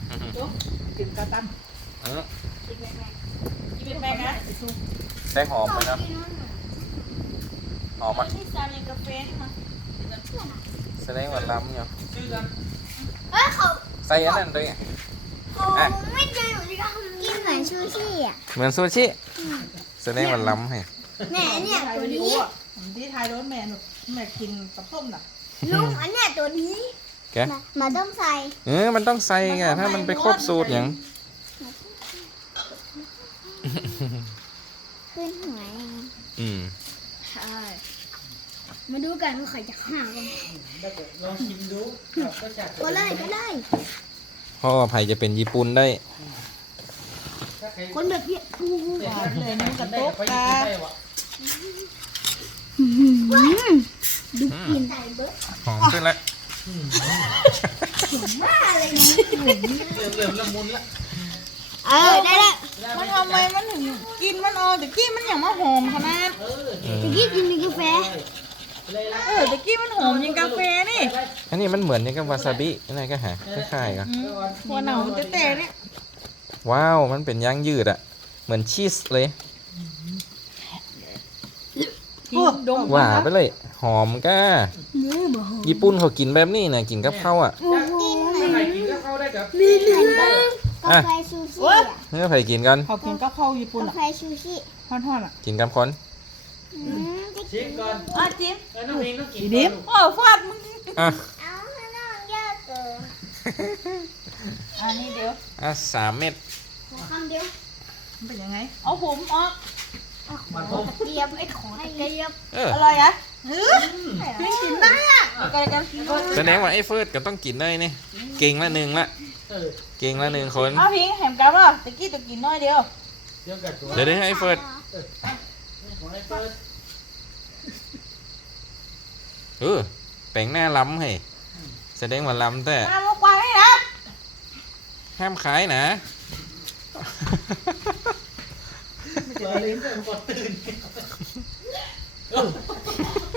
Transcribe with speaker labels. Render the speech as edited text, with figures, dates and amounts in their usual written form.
Speaker 1: กินกระตั้ม
Speaker 2: กินแม่
Speaker 1: กินแม่นะ
Speaker 3: ได้หอมไหมนะหอมอ่ะ
Speaker 2: ที่ซาเลียนกาแฟมา
Speaker 3: แสดงว่าล้ำอยู่
Speaker 4: เขา
Speaker 3: ใส่อันนั้นด้วย
Speaker 4: ไม่เจออยู่ที่เขากินเหมือนชูชี่อ่ะ
Speaker 3: เหมือนซูชิแสดงว่าล้ำให้
Speaker 4: แม่เนี่ย
Speaker 1: ถ่าย
Speaker 4: ตัว
Speaker 1: วิดีโอ
Speaker 4: นี้
Speaker 1: อ่ะที่ถ่ายรถแม่หนูแม่กินกับส้มน่ะ
Speaker 4: ลุงอันเนี้ยตัวนี้
Speaker 3: แก
Speaker 4: มาต้มใส่
Speaker 3: มันต้องใส่ไงถ้ามันไปครบสูตรอย่าง
Speaker 4: ขึ้นหัว
Speaker 2: ใช่
Speaker 4: มาดูกันว่าใครจะฆ่ากัน
Speaker 1: ลองชิมดูก็จะ
Speaker 4: ก็เลยก็เลย
Speaker 3: พ่อไผ่จะเป็นญี่ปุ่นได้
Speaker 4: คนแบบพี่กู
Speaker 1: เลยนี่กระโต๊ะกา
Speaker 4: ดูกินใส่เบิร์ด
Speaker 3: หอมขึ้นแล้ว
Speaker 4: บ้าเลยนะ
Speaker 1: เริ่มละมุนละ
Speaker 4: ได้ละ
Speaker 2: มันทำไมมันถึงกินมันตะกี้มันอย่างมาหอมขนาด
Speaker 4: ตะกี้กินมีกาแฟ
Speaker 2: ตะกี้มันหอมยังกาแฟนี่
Speaker 3: อันนี้มันเหมือนกับวาซาบิอะไรก็หาคล้ายๆกัน
Speaker 2: หัวเหนาเต้ๆเนี่ย
Speaker 3: ว้าว มันเป็นย่างยืดอะเหมือนชีสเลย
Speaker 2: ดม
Speaker 3: ว่าไปเลย หอมก้า
Speaker 4: เนื้อบ่หอม
Speaker 3: ญี่ปุ่นเขากินแบบนี้นะกินกับข้าวอะ
Speaker 4: กินเหมือน
Speaker 1: ใครกินก็เข้าได้กับ
Speaker 4: มีเนื้อกาแฟชูชี่อ่ะ
Speaker 3: เนื้อไผ่กินกัน
Speaker 2: เขากินกับข้าวญี่ปุ่น
Speaker 4: กา
Speaker 2: อ่ะ
Speaker 4: แฟชูชี่
Speaker 2: ทอดๆอ่ะ
Speaker 3: กินกับคน
Speaker 1: ชิมก่อน
Speaker 2: จิ้ม
Speaker 1: น้องเองต้องกิน
Speaker 2: ดิมฟาดมึง
Speaker 3: อ่ะ
Speaker 4: เอาข้างนอกเยอะเกิน
Speaker 2: อันนี้เดี๋ยว
Speaker 3: 3 เม็ด
Speaker 4: ขอคำเดียว
Speaker 2: มันเป็นยังไงเอาผมออก
Speaker 4: ขอตะเกียบไอ้ขอตะเกียบ
Speaker 2: อะไรอ่ะพี่กินได้อ่ะกันกัน
Speaker 3: แสดงว่าไอ้เฟิร์สก็ต้องกินได้นี่เก่งละหนึ่งละเก่งละหนึ่งคน
Speaker 2: เอาพิงแหมกับเหรอตะกี้ตะกินน้อยเดียว
Speaker 1: เดี๋ยวกับตัว
Speaker 3: เดี๋ยวได้ให้ไอ้เฟิร์ส
Speaker 1: ของไอ้เฟิร์ส
Speaker 3: แปลงหน้าล้ำให้แสดงว่าล้ำแต่
Speaker 2: น้ำลูกควายให้นะ
Speaker 3: ห้ามขายนะ
Speaker 1: เปิดลิ้นเปิดกดตื่น